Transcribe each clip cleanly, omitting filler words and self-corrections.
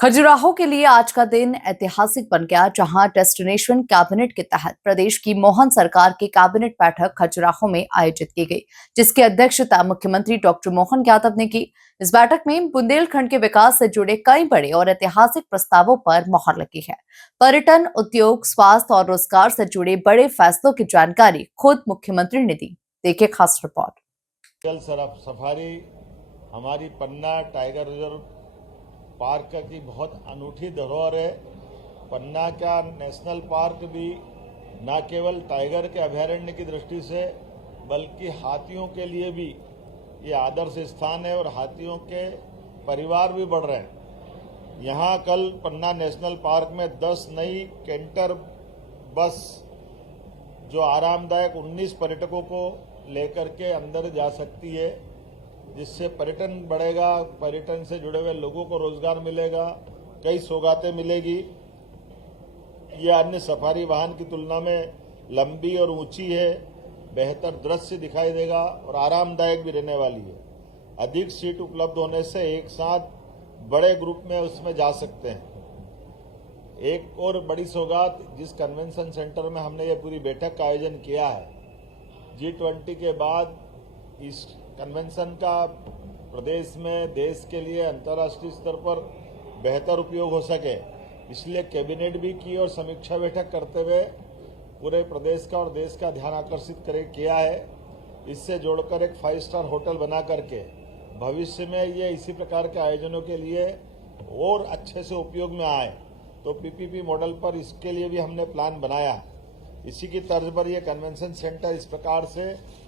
खजुराहो के लिए आज का दिन ऐतिहासिक बन गया, जहां डेस्टिनेशन कैबिनेट के तहत प्रदेश की मोहन सरकार की कैबिनेट बैठक खजुराहो में आयोजित की गई, जिसकी अध्यक्षता मुख्यमंत्री डॉक्टर मोहन यादव ने की। इस बैठक में बुंदेलखंड के विकास से जुड़े कई बड़े और ऐतिहासिक प्रस्तावों पर मुहर लगी है। पर्यटन, उद्योग, स्वास्थ्य और रोजगार से जुड़े बड़े फैसलों की जानकारी खुद मुख्यमंत्री ने दी। देखिए खास रिपोर्ट। जल सफारी हमारी पन्ना टाइगर रिजर्व पार्क की बहुत अनूठी धरोहर है। पन्ना का नेशनल पार्क भी न केवल टाइगर के अभयारण्य की दृष्टि से बल्कि हाथियों के लिए भी ये आदर्श स्थान है और हाथियों के परिवार भी बढ़ रहे हैं। यहाँ कल पन्ना नेशनल पार्क में 10 नई कैंटर बस जो आरामदायक 19 पर्यटकों को लेकर के अंदर जा सकती है, जिससे पर्यटन बढ़ेगा, पर्यटन से जुड़े हुए लोगों को रोजगार मिलेगा, कई सौगातें मिलेगी। यह अन्य सफारी वाहन की तुलना में लंबी और ऊंची है, बेहतर दृश्य दिखाई देगा और आरामदायक भी रहने वाली है। अधिक सीट उपलब्ध होने से एक साथ बड़े ग्रुप में उसमें जा सकते हैं। एक और बड़ी सौगात, जिस कन्वेंशन सेंटर में हमने ये पूरी बैठक का आयोजन किया है, G20 के बाद इस कन्वेंशन का प्रदेश में देश के लिए अंतर्राष्ट्रीय स्तर पर बेहतर उपयोग हो सके, इसलिए कैबिनेट भी की और समीक्षा बैठक करते हुए पूरे प्रदेश का और देश का ध्यान आकर्षित किया है। इससे जोड़कर एक 5 स्टार होटल बना करके भविष्य में ये इसी प्रकार के आयोजनों के लिए और अच्छे से उपयोग में आए, तो PPP मॉडल पर इसके लिए भी हमने प्लान बनाया है। इसी की तर्ज पर यह कन्वेंशन सेंटर इस प्रकार से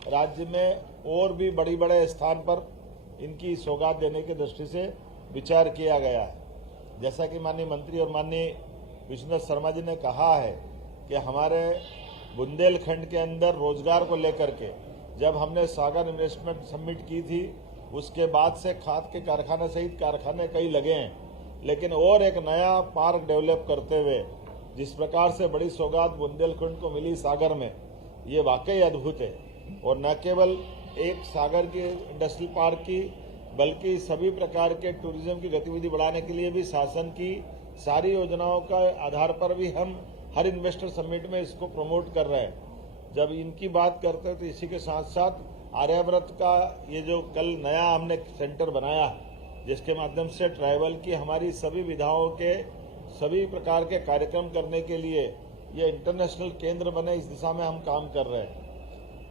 राज्य में और भी बड़े स्थान पर इनकी सौगात देने की दृष्टि से विचार किया गया है। जैसा कि माननीय मंत्री और माननीय विष्णु शर्मा जी ने कहा है कि हमारे बुंदेलखंड के अंदर रोजगार को लेकर के जब हमने सागर इन्वेस्टमेंट समिट की थी, उसके बाद से खाद के कारखाने सहित कारखाने कई लगे हैं, लेकिन और एक नया पार्क डेवलप करते हुए जिस प्रकार से बड़ी सौगात बुंदेलखंड को मिली सागर में, ये वाकई अद्भुत है। और न केवल एक सागर की इंडस्ट्रियल पार्क की, बल्कि सभी प्रकार के टूरिज्म की गतिविधि बढ़ाने के लिए भी शासन की सारी योजनाओं का आधार पर भी हम हर इन्वेस्टर समिट में इसको प्रमोट कर रहे हैं। जब इनकी बात करते हैं तो इसी के साथ साथ आर्याव्रत का ये जो कल नया हमने सेंटर बनाया, जिसके माध्यम से ट्राइबल की हमारी सभी विधाओं के सभी प्रकार के कार्यक्रम करने के लिए ये इंटरनेशनल केंद्र बने, इस दिशा में हम काम कर रहे हैं।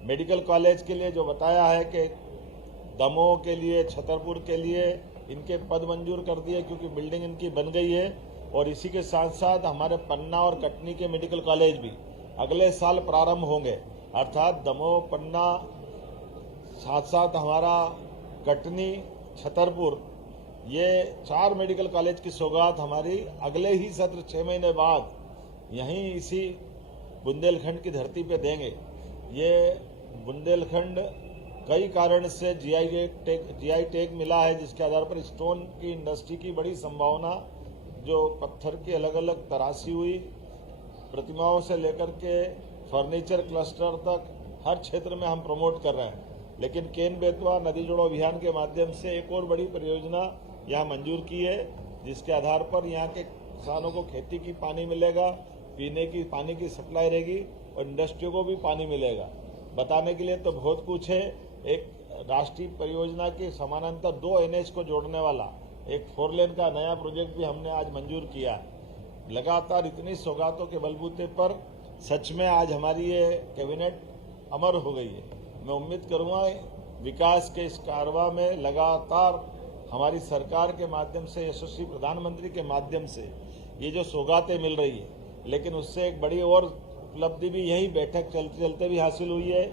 मेडिकल कॉलेज के लिए जो बताया है कि दमोह के लिए, छतरपुर के लिए इनके पद मंजूर कर दिए क्योंकि बिल्डिंग इनकी बन गई है। और इसी के साथ साथ हमारे पन्ना और कटनी के मेडिकल कॉलेज भी अगले साल प्रारंभ होंगे, अर्थात दमोह, पन्ना, साथ साथ हमारा कटनी, छतरपुर, ये 4 मेडिकल कॉलेज की सौगात हमारी अगले ही सत्र 6 महीने बाद यहीं इसी बुंदेलखंड की धरती पे देंगे। ये बुंदेलखंड कई कारण से GI टैग मिला है, जिसके आधार पर स्टोन की इंडस्ट्री की बड़ी संभावना, जो पत्थर की अलग अलग तराशी हुई प्रतिमाओं से लेकर के फर्नीचर क्लस्टर तक हर क्षेत्र में हम प्रमोट कर रहे हैं। लेकिन केन बेतवा नदी जोड़ो अभियान के माध्यम से एक और बड़ी परियोजना यहाँ मंजूर की है, जिसके आधार पर यहाँ के किसानों को खेती की पानी मिलेगा, पीने की पानी की सप्लाई रहेगी और इंडस्ट्रियों को भी पानी मिलेगा। बताने के लिए तो बहुत कुछ है। एक राष्ट्रीय परियोजना के समानांतर 2 NH को जोड़ने वाला एक 4 लेन का नया प्रोजेक्ट भी हमने आज मंजूर किया है। लगातार इतनी सौगातों के बलबूते पर सच में आज हमारी ये कैबिनेट अमर हो गई है। मैं उम्मीद करूँगा विकास के इस कारवां में लगातार हमारी सरकार के माध्यम से, यशस्वी प्रधानमंत्री के माध्यम से ये जो सौगातें मिल रही है, लेकिन उससे एक बड़ी और उपलब्धि भी यही बैठक चलते चलते भी हासिल हुई है।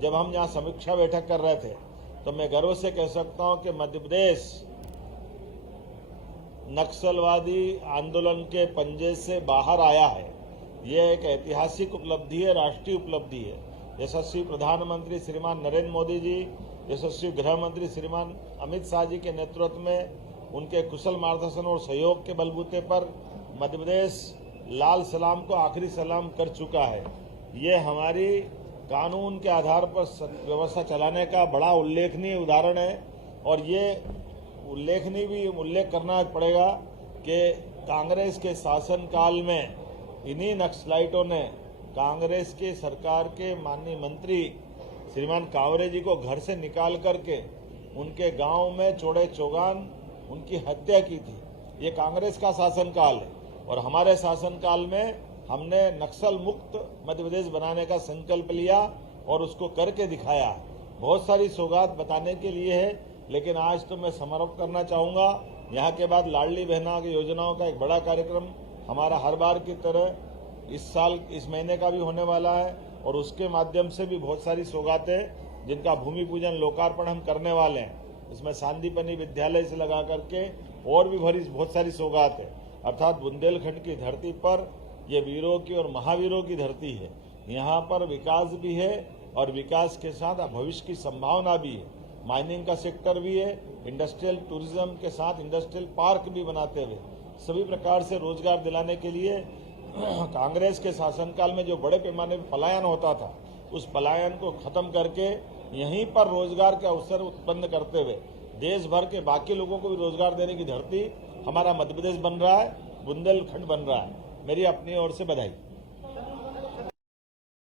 जब हम यहाँ समीक्षा बैठक कर रहे थे तो मैं गर्व से कह सकता हूँ कि मध्य प्रदेश नक्सलवादी आंदोलन के पंजे से बाहर आया है। ये एक ऐतिहासिक उपलब्धि है, राष्ट्रीय उपलब्धि है। यशस्वी प्रधानमंत्री श्रीमान नरेंद्र मोदी जी, यशस्वी गृह मंत्री श्रीमान अमित शाह जी के नेतृत्व में उनके कुशल मार्गदर्शन और सहयोग के बलबूते पर मध्य प्रदेश लाल सलाम को आखिरी सलाम कर चुका है। ये हमारी कानून के आधार पर व्यवस्था चलाने का बड़ा उल्लेखनीय उदाहरण है। और ये उल्लेख करना पड़ेगा कि कांग्रेस के शासनकाल में इन्हीं नक्सलाइटों ने कांग्रेस के सरकार के माननीय मंत्री श्रीमान कांवरे जी को घर से निकाल करके उनके गांव में चौड़े चौगान उनकी हत्या की थी। ये कांग्रेस का शासनकाल है और हमारे शासनकाल में हमने नक्सल मुक्त मध्य प्रदेश बनाने का संकल्प लिया और उसको करके दिखाया। बहुत सारी सौगात बताने के लिए है, लेकिन आज तो मैं समारोह करना चाहूँगा। यहाँ के बाद लाडली बहना की योजनाओं का एक बड़ा कार्यक्रम हमारा हर बार की तरह इस साल इस महीने का भी होने वाला है और उसके माध्यम से भी बहुत सारी सौगातें जिनका भूमि पूजन लोकार्पण हम करने वाले हैं। इसमें सांदीपनी विद्यालय से लगा करके और भी बहुत सारी सौगात है। अर्थात बुंदेलखंड की धरती पर ये वीरों की और महावीरों की धरती है। यहाँ पर विकास भी है और विकास के साथ भविष्य की संभावना भी है। माइनिंग का सेक्टर भी है, इंडस्ट्रियल टूरिज्म के साथ इंडस्ट्रियल पार्क भी बनाते हुए सभी प्रकार से रोजगार दिलाने के लिए कांग्रेस के शासनकाल में जो बड़े पैमाने पर पलायन होता था उस पलायन को खत्म करके यहीं पर रोजगार के अवसर उत्पन्न करते हुए देश भर के बाकी लोगों को भी रोजगार देने की धरती हमारा मध्य प्रदेश बन रहा है, बुंदेलखंड बन रहा है। मेरी अपनी ओर से बधाई।